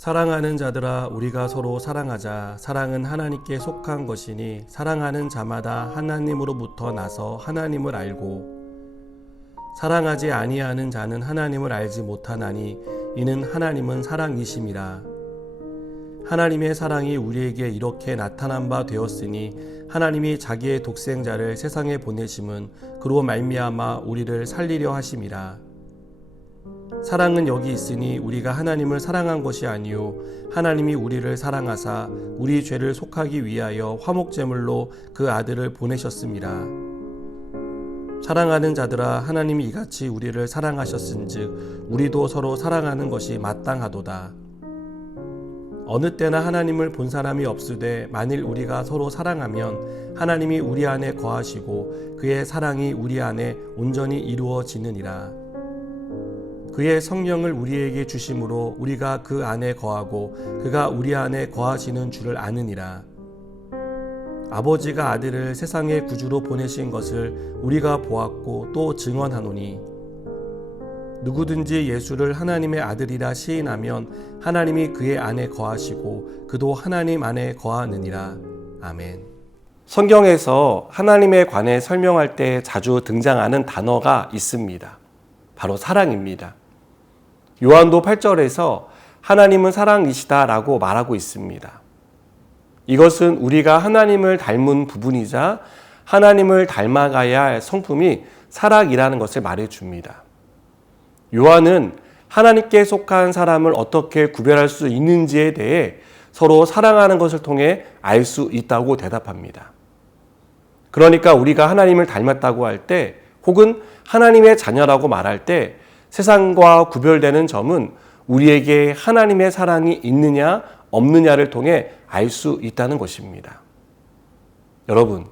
사랑하는 자들아, 우리가 서로 사랑하자. 사랑은 하나님께 속한 것이니 사랑하는 자마다 하나님으로부터 나서 하나님을 알고, 사랑하지 아니하는 자는 하나님을 알지 못하나니 이는 하나님은 사랑이심이라. 하나님의 사랑이 우리에게 이렇게 나타난 바 되었으니 하나님이 자기의 독생자를 세상에 보내심은 그로 말미암아 우리를 살리려 하심이라. 사랑은 여기 있으니 우리가 하나님을 사랑한 것이 아니요 하나님이 우리를 사랑하사 우리 죄를 속하기 위하여 화목제물로 그 아들을 보내셨습니다. 사랑하는 자들아, 하나님이 이같이 우리를 사랑하셨은즉 우리도 서로 사랑하는 것이 마땅하도다. 어느 때나 하나님을 본 사람이 없으되 만일 우리가 서로 사랑하면 하나님이 우리 안에 거하시고 그의 사랑이 우리 안에 온전히 이루어지느니라. 그의 성령을 우리에게 주심으로 우리가 그 안에 거하고 그가 우리 안에 거하시는 줄을 아느니라. 아버지가 아들을 세상의 구주로 보내신 것을 우리가 보았고 또 증언하노니, 누구든지 예수를 하나님의 아들이라 시인하면 하나님이 그의 안에 거하시고 그도 하나님 안에 거하느니라. 아멘. 성경에서 하나님에 관해 설명할 때 자주 등장하는 단어가 있습니다. 바로 사랑입니다. 요한도 8절에서 하나님은 사랑이시다라고 말하고 있습니다. 이것은 우리가 하나님을 닮은 부분이자 하나님을 닮아가야 할 성품이 사랑이라는 것을 말해줍니다. 요한은 하나님께 속한 사람을 어떻게 구별할 수 있는지에 대해 서로 사랑하는 것을 통해 알 수 있다고 대답합니다. 그러니까 우리가 하나님을 닮았다고 할 때, 혹은 하나님의 자녀라고 말할 때 세상과 구별되는 점은 우리에게 하나님의 사랑이 있느냐 없느냐를 통해 알 수 있다는 것입니다. 여러분,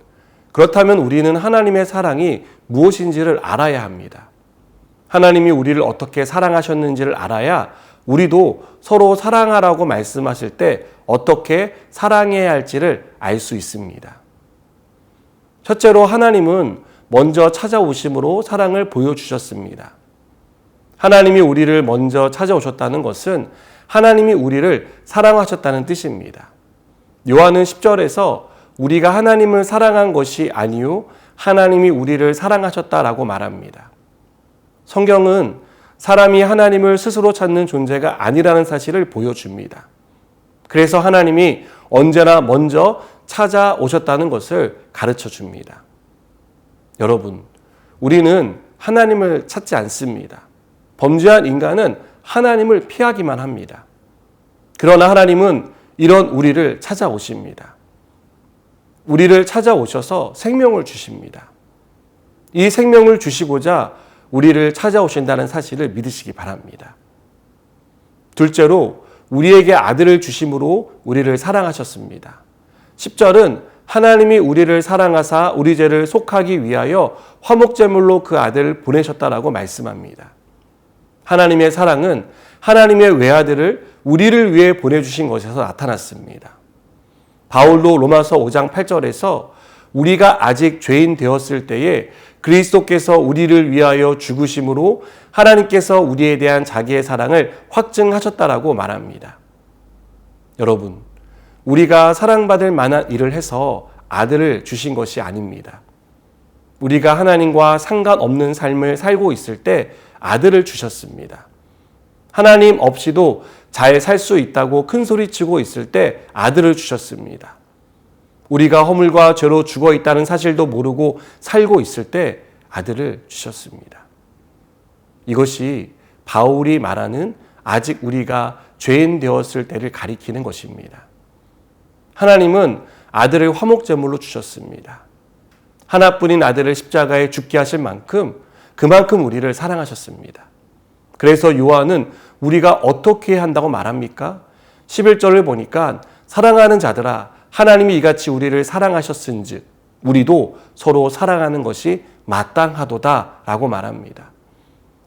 그렇다면 우리는 하나님의 사랑이 무엇인지를 알아야 합니다. 하나님이 우리를 어떻게 사랑하셨는지를 알아야 우리도 서로 사랑하라고 말씀하실 때 어떻게 사랑해야 할지를 알 수 있습니다. 첫째로 하나님은 먼저 찾아오심으로 사랑을 보여주셨습니다. 하나님이 우리를 먼저 찾아오셨다는 것은 하나님이 우리를 사랑하셨다는 뜻입니다. 요한은 10절에서 우리가 하나님을 사랑한 것이 아니요 하나님이 우리를 사랑하셨다라고 말합니다. 성경은 사람이 하나님을 스스로 찾는 존재가 아니라는 사실을 보여줍니다. 그래서 하나님이 언제나 먼저 찾아오셨다는 것을 가르쳐 줍니다. 여러분, 우리는 하나님을 찾지 않습니다. 범죄한 인간은 하나님을 피하기만 합니다. 그러나 하나님은 이런 우리를 찾아오십니다. 우리를 찾아오셔서 생명을 주십니다. 이 생명을 주시고자 우리를 찾아오신다는 사실을 믿으시기 바랍니다. 둘째로 우리에게 아들을 주심으로 우리를 사랑하셨습니다. 10절은 하나님이 우리를 사랑하사 우리 죄를 속하기 위하여 화목제물로 그 아들을 보내셨다라고 말씀합니다. 하나님의 사랑은 하나님의 외아들을 우리를 위해 보내주신 것에서 나타났습니다. 바울도 로마서 5장 8절에서 우리가 아직 죄인 되었을 때에 그리스도께서 우리를 위하여 죽으심으로 하나님께서 우리에 대한 자기의 사랑을 확증하셨다라고 말합니다. 여러분, 우리가 사랑받을 만한 일을 해서 아들을 주신 것이 아닙니다. 우리가 하나님과 상관없는 삶을 살고 있을 때 아들을 주셨습니다. 하나님 없이도 잘 살 수 있다고 큰 소리치고 있을 때 아들을 주셨습니다. 우리가 허물과 죄로 죽어 있다는 사실도 모르고 살고 있을 때 아들을 주셨습니다. 이것이 바울이 말하는 아직 우리가 죄인 되었을 때를 가리키는 것입니다. 하나님은 아들을 화목제물로 주셨습니다. 하나뿐인 아들을 십자가에 죽게 하실 만큼 그만큼 우리를 사랑하셨습니다. 그래서 요한은 우리가 어떻게 한다고 말합니까? 11절을 보니까 사랑하는 자들아, 하나님이 이같이 우리를 사랑하셨은즉 우리도 서로 사랑하는 것이 마땅하도다 라고 말합니다.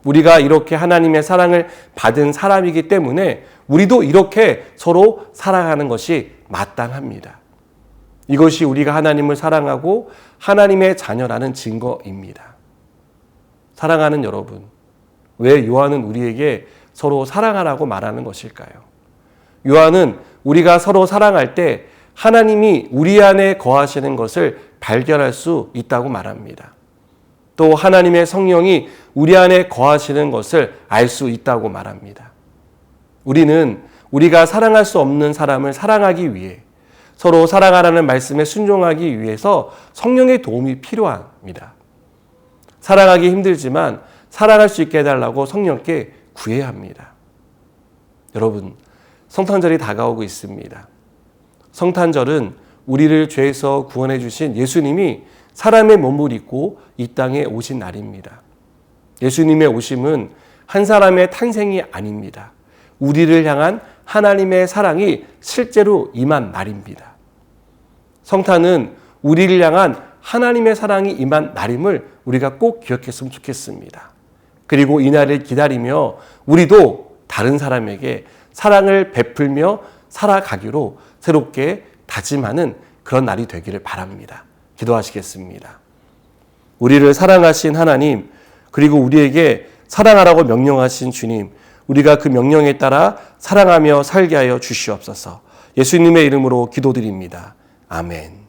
우리가 이렇게 하나님의 사랑을 받은 사람이기 때문에 우리도 이렇게 서로 사랑하는 것이 마땅합니다. 이것이 우리가 하나님을 사랑하고 하나님의 자녀라는 증거입니다. 사랑하는 여러분, 왜 요한은 우리에게 서로 사랑하라고 말하는 것일까요? 요한은 우리가 서로 사랑할 때 하나님이 우리 안에 거하시는 것을 발견할 수 있다고 말합니다. 또 하나님의 성령이 우리 안에 거하시는 것을 알 수 있다고 말합니다. 우리는 우리가 사랑할 수 없는 사람을 사랑하기 위해, 서로 사랑하라는 말씀에 순종하기 위해서 성령의 도움이 필요합니다. 사랑하기 힘들지만 사랑할 수 있게 해달라고 성령께 구해야 합니다. 여러분, 성탄절이 다가오고 있습니다. 성탄절은 우리를 죄에서 구원해 주신 예수님이 사람의 몸을 입고 이 땅에 오신 날입니다. 예수님의 오심은 한 사람의 탄생이 아닙니다. 우리를 향한 하나님의 사랑이 실제로 임한 날입니다. 성탄은 우리를 향한 하나님의 사랑이 임한 날임을 우리가 꼭 기억했으면 좋겠습니다. 그리고 이 날을 기다리며 우리도 다른 사람에게 사랑을 베풀며 살아가기로 새롭게 다짐하는 그런 날이 되기를 바랍니다. 기도하시겠습니다. 우리를 사랑하신 하나님, 그리고 우리에게 사랑하라고 명령하신 주님, 우리가 그 명령에 따라 사랑하며 살게 하여 주시옵소서. 예수님의 이름으로 기도드립니다. 아멘.